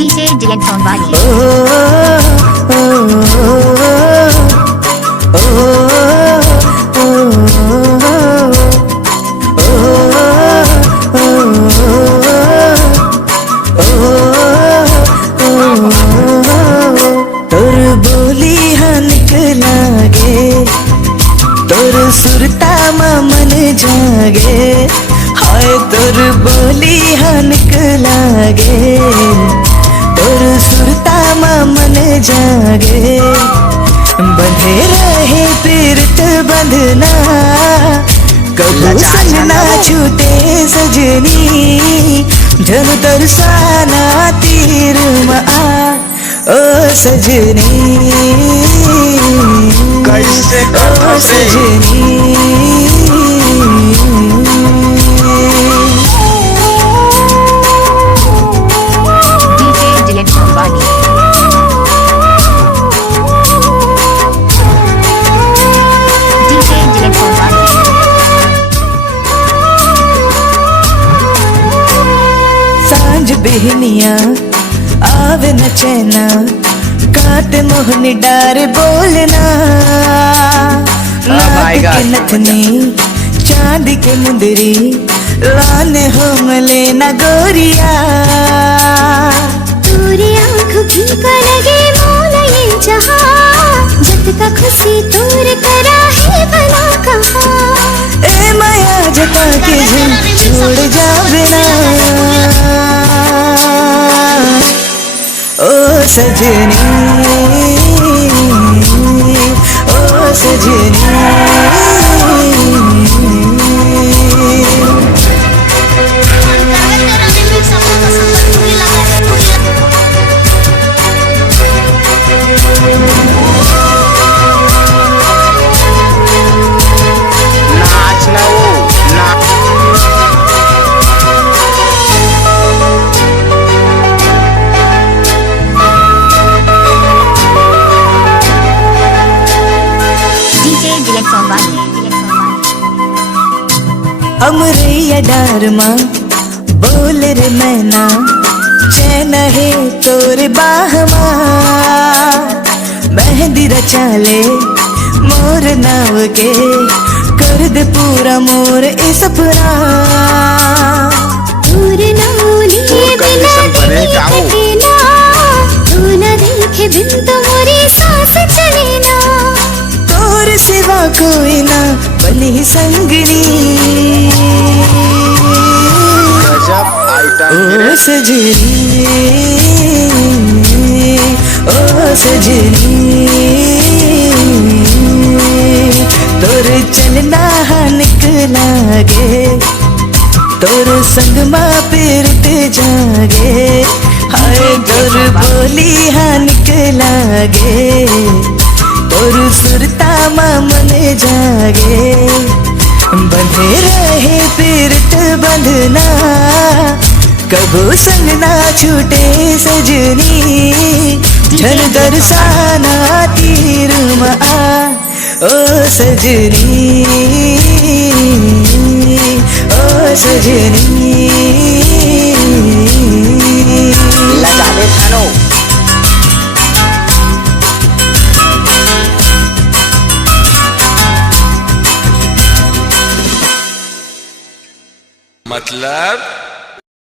DJ jeeyan sonwani। तोर बोली हनक लागे, तोर सुरता मन जागे, हाय तोर बोली हनक लागे, तोर सुरता मन जागे। बंधे रहे पीरत बंधना, कबू संग ना छूटे सजनी, जन तरसाना तीर मा ओ सजनी, कैसे ओ सजनी। DJ jeeyan sonwani। DJ jeeyan sonwani। सांझ बिहनिया आवे न चैना, काट मोहनी डार बोलना, नाक के नथनी चांद के मुंदरी, लाने हो मले न गोरिया। तोरी आँख फीका लगे मोला ये जहाँ, जत का खुशी तोर करा है भला कहाँ। ए माया जता के झन छोड़ जावे ना, ओ सजनी, ओ सजनी। नाचना वो ना DJ jeeyan sonwani। अमरैया डार माँ बोल रे मैना, चैन है तोरे बाहमा, मेहंदी रचा ले मोर नाव के, कर दे पूरा मोर ए सपना। तोर नाली बिना बने जाओ। कटेना, तू न देखे बिन तो मोरी सांस चले ना। तोर सिवा कोई ना बनी संगनी, गजब आइटम ओ सजनी, ओ सजनी। तोर चलना निकला गे, तोर संग माँ पीरत जागे, हाय तोर बोली हाँ निकला गे, तोर सुरता माँ मन जागे। बंधे रहे पीरत बंधना, कबू संग ना छूटे सजनी, झन दरसाना तीर मा ओ सजनी, ओ सजनी। लगा दे थानो। मतलब